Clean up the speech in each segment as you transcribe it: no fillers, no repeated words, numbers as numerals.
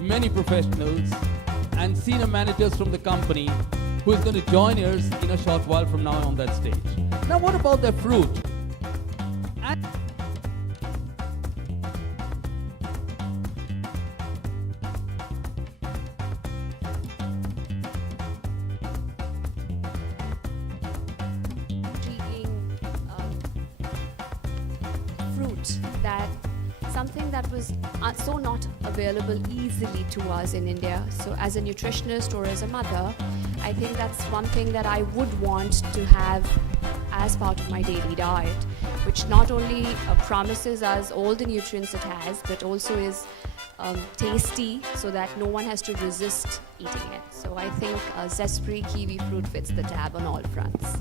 Many professionals and senior managers from the company who is going to join us in a short while from now on that stage. Now what about their fruit? And intriguing fruit, that something that was so not available easily to us in India. So as a nutritionist or as a mother, I think that's one thing that I would want to have as part of my daily diet, which not only promises us all the nutrients it has, but also is tasty so that no one has to resist eating it. So I think Zespri Kiwifruit fits the tab on all fronts.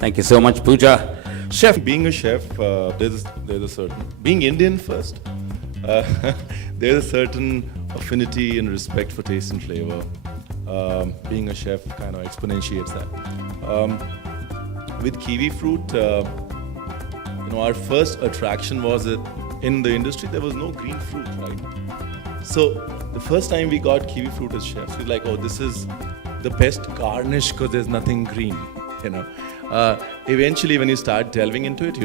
Thank you so much, Pooja. Chef, Being a chef, there's a certain, being Indian first, there's a certain affinity and respect for taste and flavor. Being a chef kind of exponentiates that. With Kiwifruit, our first attraction was that in the industry there was no green fruit, right? So the first time we got Kiwifruit as chefs, we were like, oh, this is the best garnish because there's nothing green, Eventually, when you start delving into it,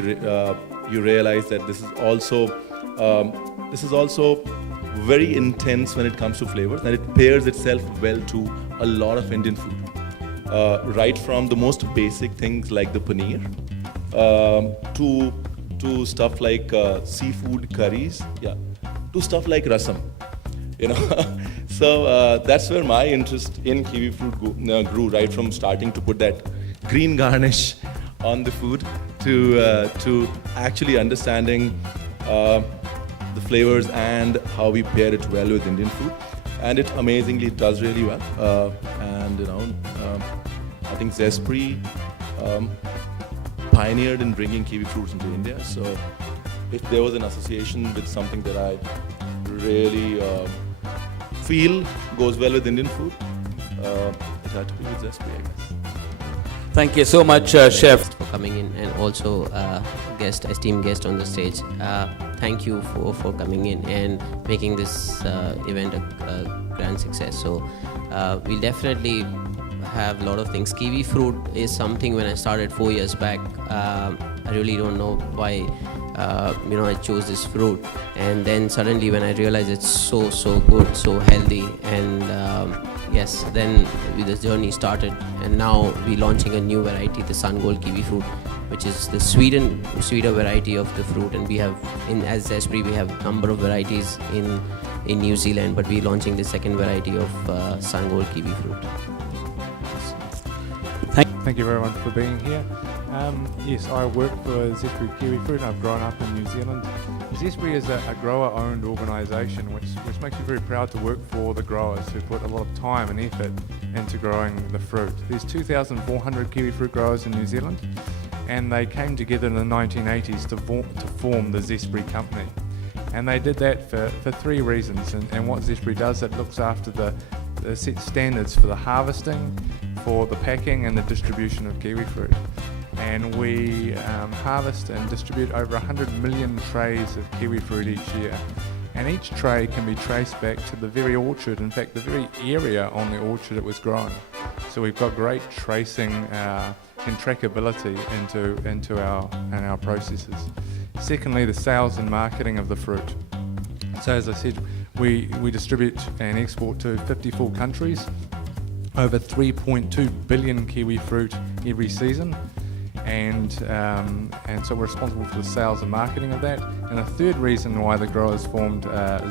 you realize that this is also very intense when it comes to flavors, and it pairs itself well to a lot of Indian food. Right from the most basic things like the paneer, to stuff like seafood curries, to stuff like rasam. So that's where my interest in Kiwifruit grew, right from starting to put that green garnish on the food to actually understanding the flavors and how we pair it well with Indian food. And it amazingly does really well. I think Zespri pioneered in bringing kiwi fruits into India. So if there was an association with something that I really feel goes well with Indian food, it had to be with Zespri, I guess. thank you so much, Chef. For coming in, and also esteemed guest on the stage. Thank you for coming in and making this event a grand success. So we'll definitely have a lot of things. Kiwi fruit is something, when I started 4 years back, I really don't know why I chose this fruit, and then suddenly when I realized it's so good, so healthy, and yes, then the journey started, and now we're launching a new variety, the Sungold Kiwifruit, which is the sweeter variety of the fruit. And we have, as Zespri, we have a number of varieties in New Zealand, but we're launching the second variety of Sungold Kiwifruit. Thank you very much for being here. Yes, I work for Zespri Kiwifruit. I've grown up in New Zealand. Zespri is a grower-owned organisation, which makes me very proud to work for the growers who put a lot of time and effort into growing the fruit. There's 2,400 kiwifruit growers in New Zealand, and they came together in the 1980s to form the Zespri company. And they did that for three reasons. And what Zespri does, it looks after the set standards for the harvesting, for the packing and the distribution of kiwifruit. And we harvest and distribute over 100 million trays of kiwifruit each year. And each tray can be traced back to the very orchard, in fact the very area on the orchard it was grown. So we've got great tracing and trackability into our processes. Secondly, the sales and marketing of the fruit. So as I said, we distribute and export to 54 countries, over 3.2 billion kiwi fruit every season, and so we're responsible for the sales and marketing of that. And the third reason why the growers formed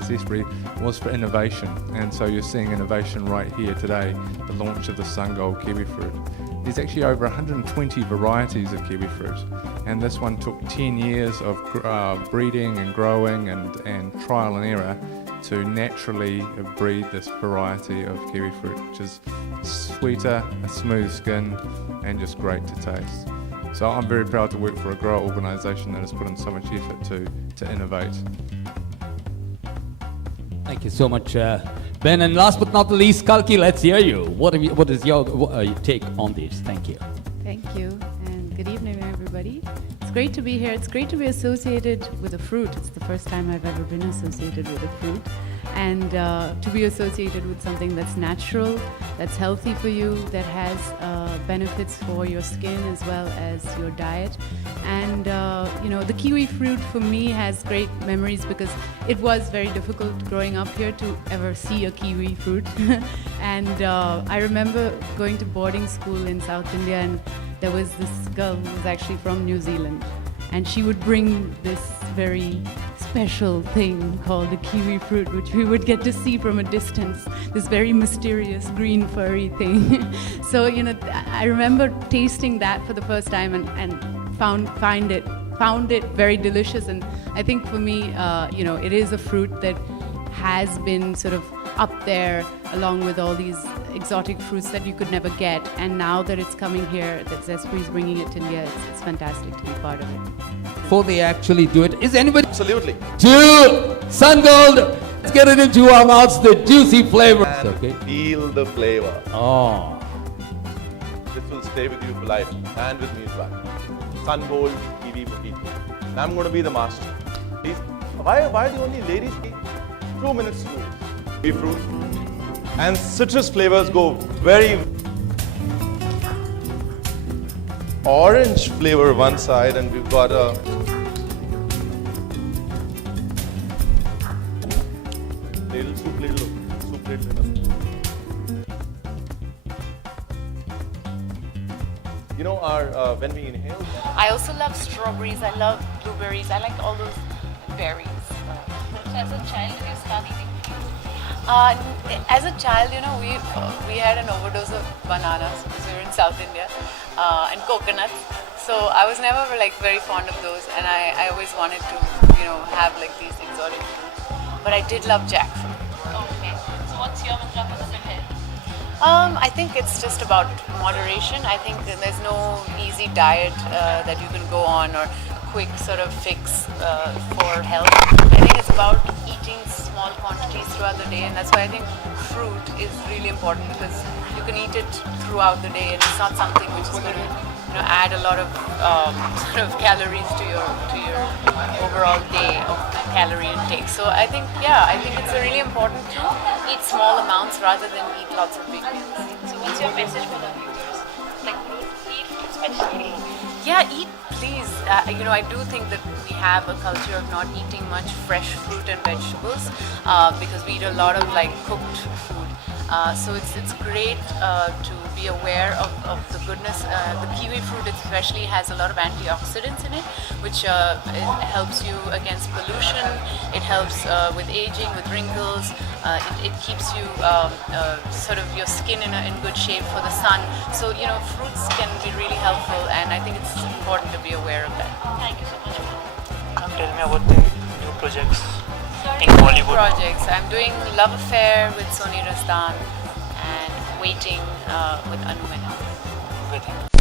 Zespri was for innovation, and so you're seeing innovation right here today, the launch of the Sungold Kiwifruit. There's actually over 120 varieties of kiwi fruit, and this one took 10 years of breeding and growing and trial and error to naturally breed this variety of kiwi fruit, which is sweeter, a smooth skin, and just great to taste. So I'm very proud to work for a grower organisation that has put in so much effort to innovate. Thank you so much, Ben. And last but not the least, Kalki, let's hear you. What is your take on this? Thank you. Thank you, and good evening, everybody. everybody. It's great to be here. It's great to be associated with a fruit. It's the first time I've ever been associated with a fruit. And to be associated with something that's natural, that's healthy for you, that has benefits for your skin as well as your diet. And the kiwi fruit for me has great memories because it was very difficult growing up here to ever see a kiwi fruit. And I remember going to boarding school in South India, and there was this girl who was actually from New Zealand, and she would bring this very special thing called a kiwi fruit, which we would get to see from a distance, this very mysterious green furry thing. So, I remember tasting that for the first time and found it very delicious. And I think for me, it is a fruit that has been sort of up there along with all these exotic fruits that you could never get. And now that it's coming here, that Zespri is bringing it to India, it's fantastic to be part of it. Before they actually do it, is anybody Absolutely. to Sungold? Let's get it into our mouths, the juicy flavor. Okay. Feel the flavor. Oh. This will stay with you for life and with me as well. Sungold TV for people. And I'm going to be the master. Please. Why the only ladies? 2 minutes to do it. Kiwifruit and citrus flavors go very orange flavor one side, and we've got a little soup ladle. Our when we inhale. I also love strawberries, I love blueberries, I like all those berries. As a child, did you start eating? As a child, we had an overdose of bananas because we were in South India, and coconuts. So I was never very fond of those, and I always wanted to, have these exotic fruits. But I did love jackfruit. Okay. So what's your mantra for the health? I think it's just about moderation. I think that there's no easy diet that you can go on or quick sort of fix for health. I think it's about eating small quantities throughout the day, and that's why I think fruit is really important because you can eat it throughout the day, and it's not something which is going to add a lot of sort of calories to your overall day of calorie intake. So I think it's really important to eat small amounts rather than eat lots of big meals. So what's your message for the viewers? Eat especially. Yeah, eat please. I do think that we have a culture of not eating much fresh fruit and vegetables because we eat a lot of cooked food. So it's great to be aware of the goodness. The kiwi fruit especially has a lot of antioxidants in it, which it helps you against pollution. It helps with aging, with wrinkles. It keeps you sort of your skin in good shape for the sun. So fruits can be really helpful, and I think it's important to be aware of that. Thank you so much. Tell me about the new projects in Bollywood. Projects. I'm doing Love Affair with Soni Rastan and Waiting with Anu Menon. With him.